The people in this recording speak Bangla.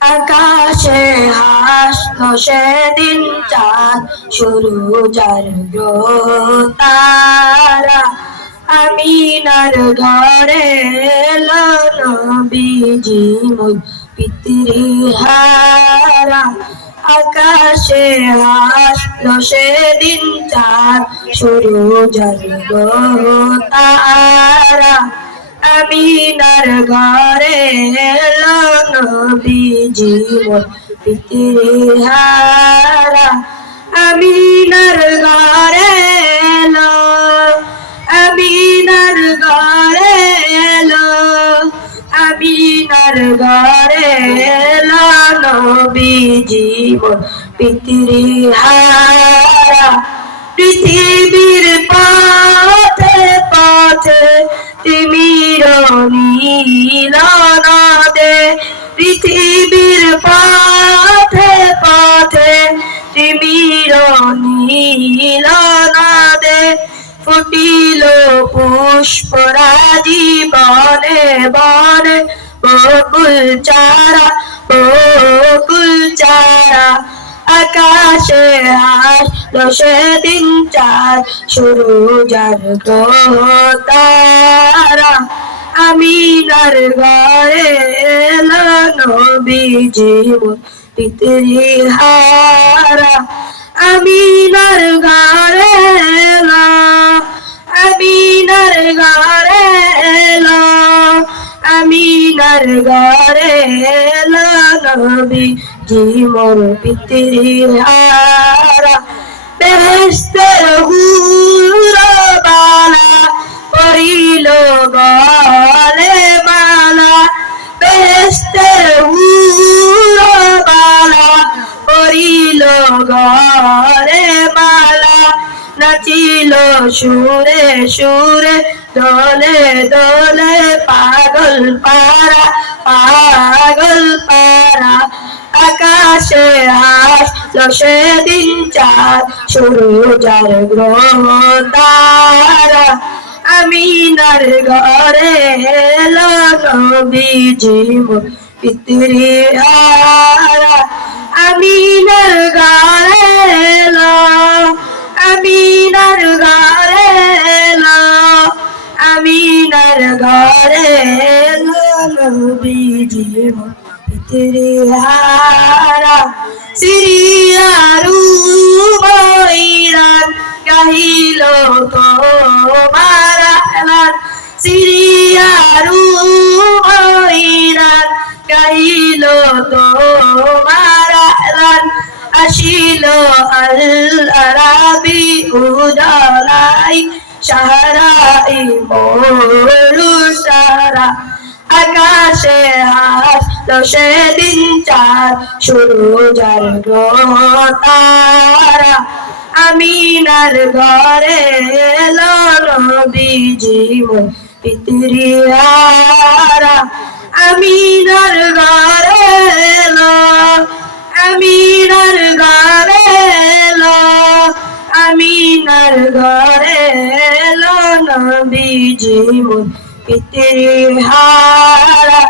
আকাশে হাসলো সেদিন চাঁদ, শুরু যার তারা। আমিনার ঘরে নবীজি মুল পিতৃহারা আকাশে হাসলো সেদিন চাঁদ, শুরু যার তারা। আমিনার ঘরে এলো নবীজি মোর পিতৃহারা আমিনার ঘরে এলো, আমিনার ঘরে এলো, আমিনার ঘরে এলো নবীজি মোর পিতৃহারা পৃথিবীর পথে পথে তিমির নীল নীলনদে পৃথিবীর পথে পথে তিমির নীলনদে ফুটিল পুষ্পরাজি বনে বনে। বকুল চারা বকুল চারা আকাশে হাসলো সেদিন চার শুরু যার তারা। আমিনার ঘরে এলো নবীজি মোর পিতৃহারা আমিনার এলো, আমিনার ঘরে এলো, আমিনার ঘরে এলো নবী জীবন পিতৃহারা বেহেস্তের হুরবালা নাচিল সুরে সুরে, দোলে দোলে পাগল পারা পাগল পারা আকাশে হাসলো সেদিন চাঁদ শুরু যার গ্রহ তারা আমিনার ঘরে এলো মোর পিতৃহারা আমিনার ঘরে ঘরে নবীজি মোর পিতৃহারা সিরিয়ারু বৈরান গাহিল তো মারালান সিরিয়ারু বৈরান গাহিল তো মারালান আসিল আল আরাবি উজালাই, সাহারাই মরু আকাশে হাসলো সেদিন চার শুরু যার তারা। আমিনার ঘরে এলো নবীজি মোর পিতৃহারা আমিনার ঘরে এলো, আমিনার ঘরে এলো, আমিনার ঘরে এলো নবীজি মোর পিতৃহারা